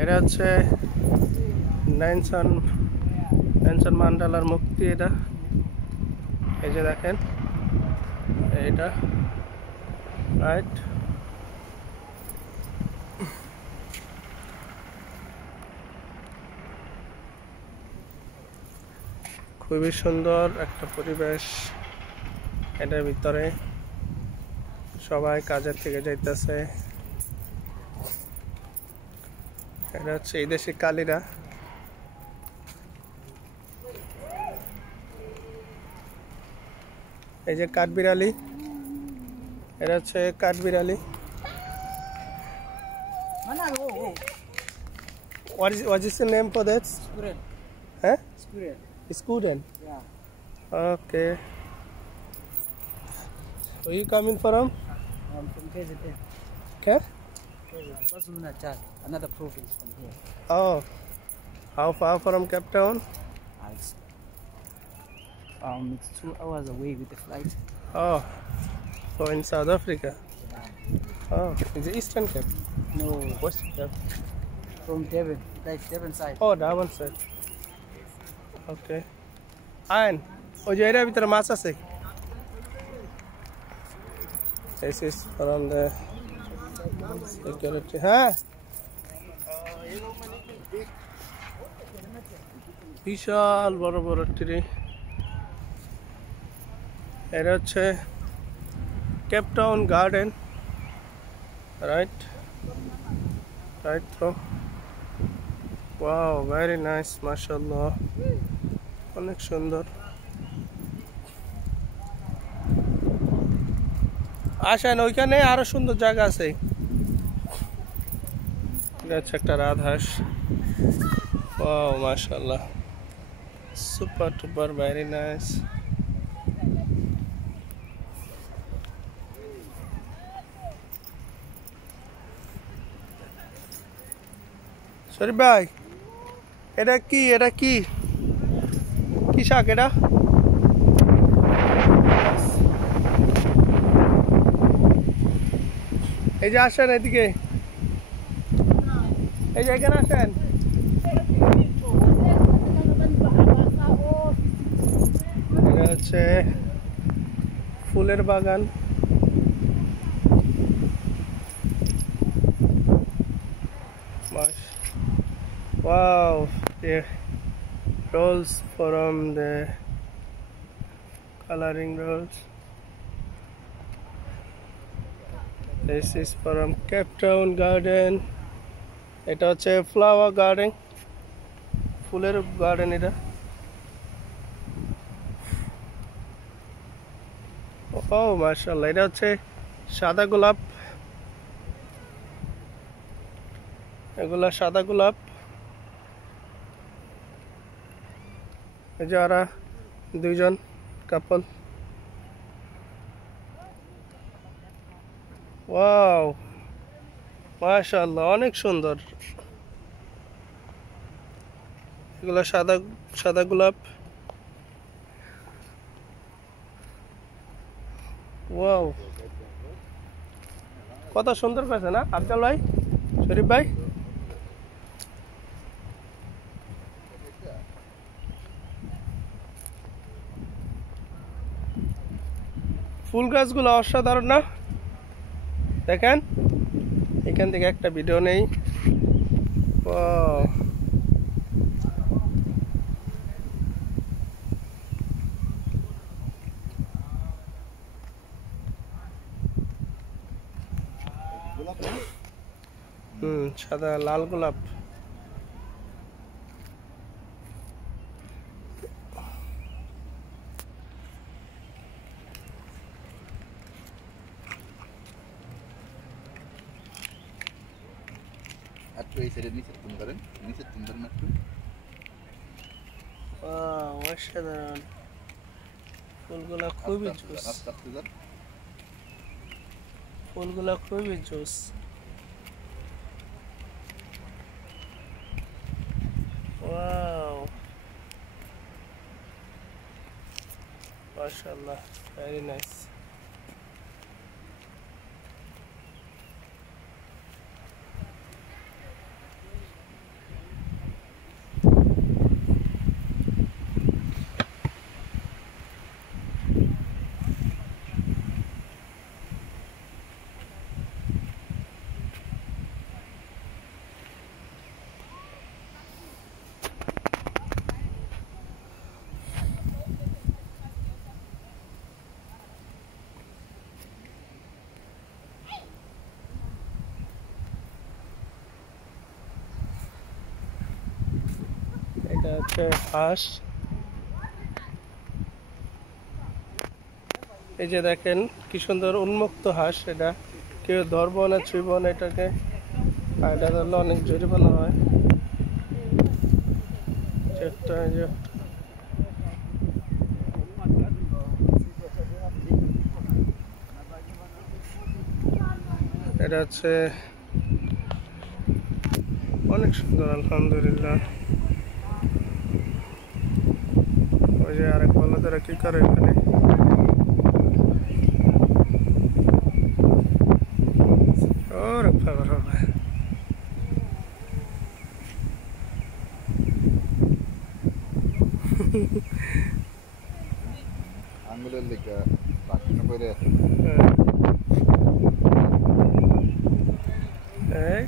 এটা হচ্ছে Nelson Nelson ম্যান্ডেলার মুক্তি। এটা এই যে দেখেন, এইটা রাইট। খুবই সুন্দর একটা পরিবেশ। এটার ভিতরে সবাই কাজের থেকে যাইতেছে। এটা হচ্ছে এই দেশি কালীরা। এই যে কাঠবিড়ালি, এটা হচ্ছে কাঠবিড়ালি। What is the name for that? Squirrel. Huh? Squirrel. Student. Yeah. Okay. Where you coming from? From KZN. Okay. KZN. Another province from here. Oh, how far from Cape Town? It's 2 hours away with the flight. Oh, so in South Africa. Oh, it's the Eastern Cape. No, Western Cape. from Devon. Like Devon side. Oh, that one side. Okay. And ওই যে এর ভিতরে মাছ আছে। This is from the security. হ্যাঁ, বিশাল বড় বড় tree. এটা হচ্ছে Cape Town garden, right right তো। ওয়াও, ভেরি নাইস, মাশাআল্লাহ, অনেক সুন্দর। আসেন, ওইখানে আরো সুন্দর জায়গা আছে। এটা হচ্ছে একটা রাজহাঁস। ওয়াও, মাশাআল্লাহ, সুপার টুপার, ভেরি নাইস। শরীফ ভাই, এটা কি? এটা কি কি শাক এটা? এই যে আসেন এদিকে, এই যে এখানে আসেন। এটা হচ্ছে ফুলের বাগান। Wow, the rolls from the coloring rolls. This is from Cape Town Garden. এটা হচ্ছে ফ্লাওয়ার গার্ডেন, ফুলের গার্ডেন এটা। ও মাশাআল্লাহ, এটা হচ্ছে সাদা গোলাপ। এগুলা সাদা গোলাপ। যারা দুইজন কাপল। ওয়াও, মাশাআল্লাহ, অনেক সুন্দর। এগুলা সাদা সাদা গোলাপ। ওয়াও, কত সুন্দর পেয়েছে না আফজাল ভাই, শরীফ ভাই? ফুল গাছগুলো অসাধারণ না? দেখেন, এখান থেকে একটা ভিডিও নেই। সাদা লাল গোলাপ। অসাধারণ, ফুলগুলা খুবই জোস, ফুলগুলা খুবই জোস। ওয়াও, মাশাআল্লাহ, ভেরি নাইস। হচ্ছে হাঁস। এই যে দেখেন কি সুন্দর উন্মুক্ত হাঁস, এটা কেউ ধরবো না ছুঁইব না এটাকে, আর এটা ধরলে অনেক জরিমানা হয়। এটা হচ্ছে অনেক সুন্দর, আলহামদুলিল্লাহ। ওই যে আরেক বলদেরা কি করে এখানে, ওরে বাবা বাবা। আঙ্গুলের লেখা বাসন করে এই